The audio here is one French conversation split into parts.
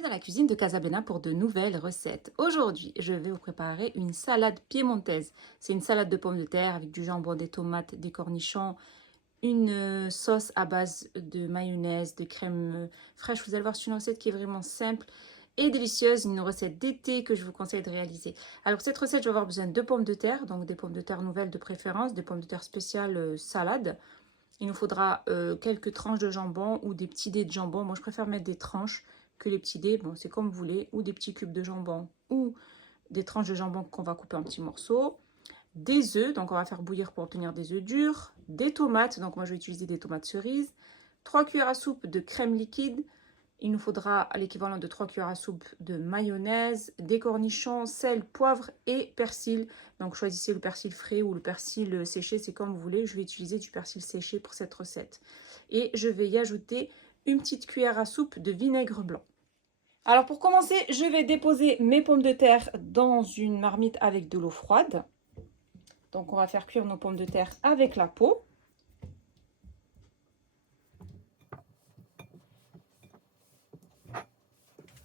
Bienvenue dans la cuisine de Casablanca pour de nouvelles recettes. Aujourd'hui, je vais vous préparer une salade piémontaise. C'est une salade de pommes de terre avec du jambon, des tomates, des cornichons, une sauce à base de mayonnaise, de crème fraîche. Vous allez voir, c'est une recette qui est vraiment simple et délicieuse, une recette d'été que je vous conseille de réaliser. Alors cette recette, je vais avoir besoin de pommes de terre, donc des pommes de terre nouvelles de préférence, des pommes de terre spéciales salade. Il nous faudra quelques tranches de jambon ou des petits dés de jambon. Moi, je préfère mettre des tranches que les petits dés. Bon, c'est comme vous voulez. Ou des petits cubes de jambon ou des tranches de jambon qu'on va couper en petits morceaux. Des œufs, donc on va faire bouillir pour obtenir des œufs durs. Des tomates, donc moi je vais utiliser des tomates cerises. 3 cuillères à soupe de crème liquide. Il nous faudra l'équivalent de 3 cuillères à soupe de mayonnaise, des cornichons, sel, poivre et persil. Donc choisissez le persil frais ou le persil séché, c'est comme vous voulez. Je vais utiliser du persil séché pour cette recette. Et je vais y ajouter une petite cuillère à soupe de vinaigre blanc. Alors pour commencer, je vais déposer mes pommes de terre dans une marmite avec de l'eau froide. Donc on va faire cuire nos pommes de terre avec la peau.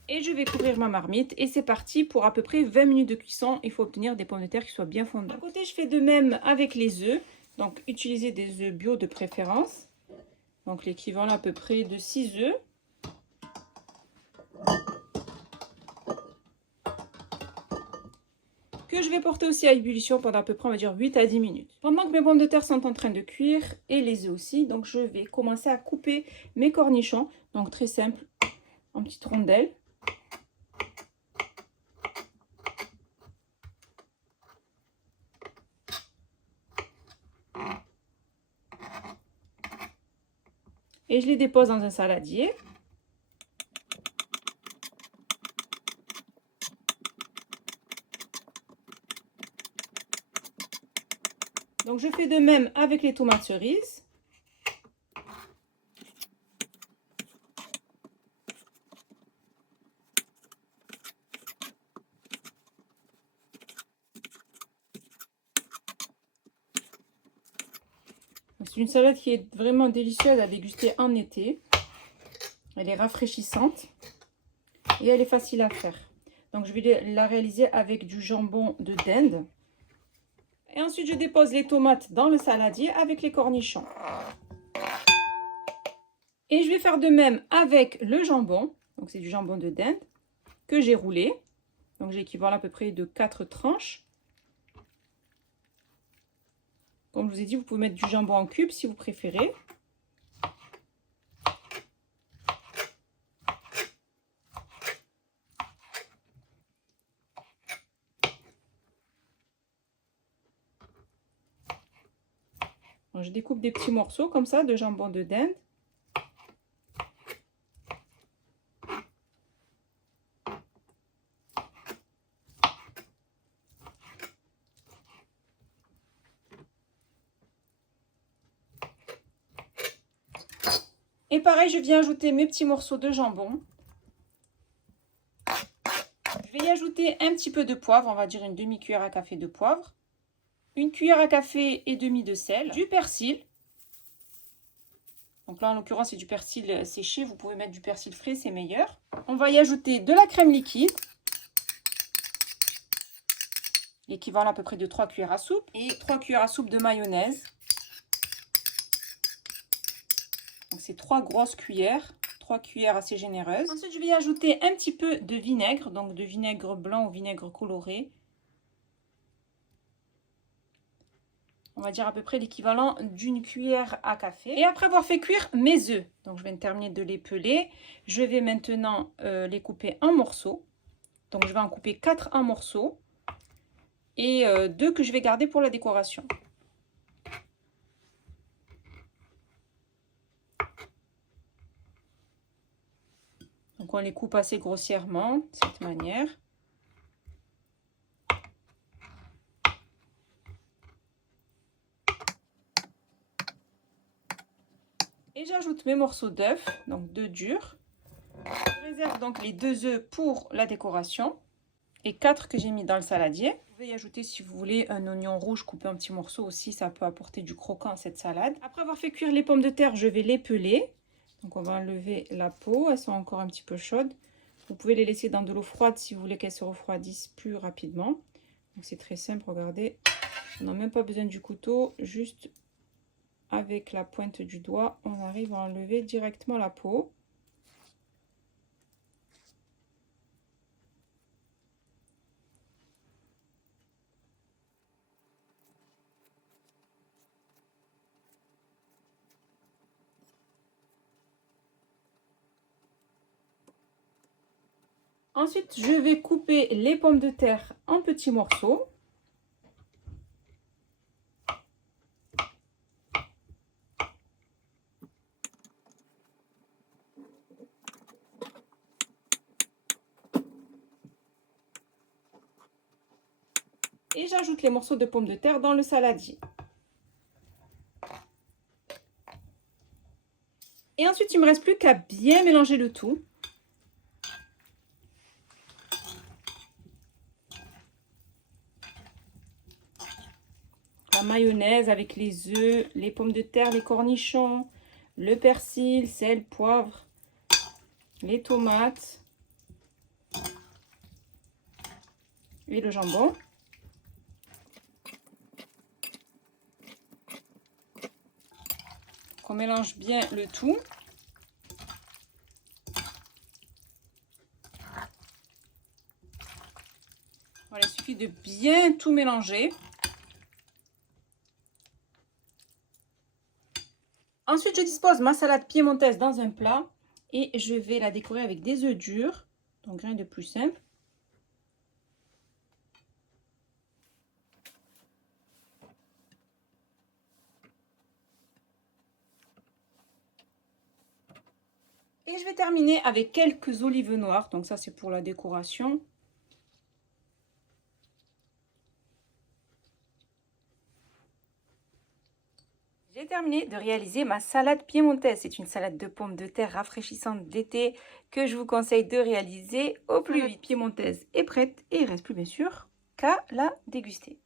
Et je vais couvrir ma marmite et c'est parti pour à peu près 20 minutes de cuisson. Il faut obtenir des pommes de terre qui soient bien fondantes. À côté, je fais de même avec les œufs. Donc, utilisez des œufs bio de préférence. Donc, l'équivalent à peu près de 6 œufs. Que je vais porter aussi à ébullition pendant à peu près, on va dire, 8 à 10 minutes. Pendant que mes pommes de terre sont en train de cuire et les œufs aussi, donc je vais commencer à couper mes cornichons. Donc, très simple, en petites rondelles. Et je les dépose dans un saladier. Donc je fais de même avec les tomates cerises. C'est une salade qui est vraiment délicieuse à déguster en été. Elle est rafraîchissante et elle est facile à faire. Donc je vais la réaliser avec du jambon de dinde. Et ensuite je dépose les tomates dans le saladier avec les cornichons. Et je vais faire de même avec le jambon. Donc c'est du jambon de dinde que j'ai roulé. Donc j'ai l'équivalent à peu près de 4 tranches. Comme je vous ai dit, vous pouvez mettre du jambon en cubes si vous préférez. Donc, je découpe des petits morceaux comme ça de jambon de dinde. Et pareil, je viens ajouter mes petits morceaux de jambon. Je vais y ajouter un petit peu de poivre, on va dire une demi-cuillère à café de poivre. Une cuillère à café et demi de sel. Du persil. Donc là, en l'occurrence, c'est du persil séché. Vous pouvez mettre du persil frais, c'est meilleur. On va y ajouter de la crème liquide. L'équivalent à peu près de 3 cuillères à soupe. Et 3 cuillères à soupe de mayonnaise. Donc c'est 3 grosses cuillères. 3 cuillères assez généreuses. Ensuite, je vais y ajouter un petit peu de vinaigre. Donc de vinaigre blanc ou vinaigre coloré. On va dire à peu près l'équivalent d'une cuillère à café. Et après avoir fait cuire mes œufs, donc je viens de terminer de les peler, je vais maintenant les couper en morceaux. Donc je vais en couper 4 en morceaux et 2 que je vais garder pour la décoration. Donc on les coupe assez grossièrement, de cette manière. Et j'ajoute mes morceaux d'œufs, donc 2 durs. Je réserve donc les 2 œufs pour la décoration et 4 que j'ai mis dans le saladier. Vous pouvez y ajouter si vous voulez un oignon rouge coupé en petits morceaux aussi, ça peut apporter du croquant à cette salade. Après avoir fait cuire les pommes de terre, je vais les peler. Donc on va enlever la peau, elles sont encore un petit peu chaudes. Vous pouvez les laisser dans de l'eau froide si vous voulez qu'elles se refroidissent plus rapidement. Donc c'est très simple, regardez. On n'a même pas besoin du couteau, juste avec la pointe du doigt, on arrive à enlever directement la peau. Ensuite, je vais couper les pommes de terre en petits morceaux. Et j'ajoute les morceaux de pommes de terre dans le saladier. Et ensuite, il ne me reste plus qu'à bien mélanger le tout. La mayonnaise avec les œufs, les pommes de terre, les cornichons, le persil, sel, poivre, les tomates et le jambon. On mélange bien le tout. Voilà, il suffit de bien tout mélanger. Ensuite, je dispose ma salade piémontaise dans un plat et je vais la décorer avec des œufs durs, donc rien de plus simple. Et je vais terminer avec quelques olives noires, donc ça c'est pour la décoration. J'ai terminé de réaliser ma salade piémontaise. C'est une salade de pommes de terre rafraîchissante d'été que je vous conseille de réaliser au plus vite. Piémontaise est prête et il ne reste plus bien sûr qu'à la déguster.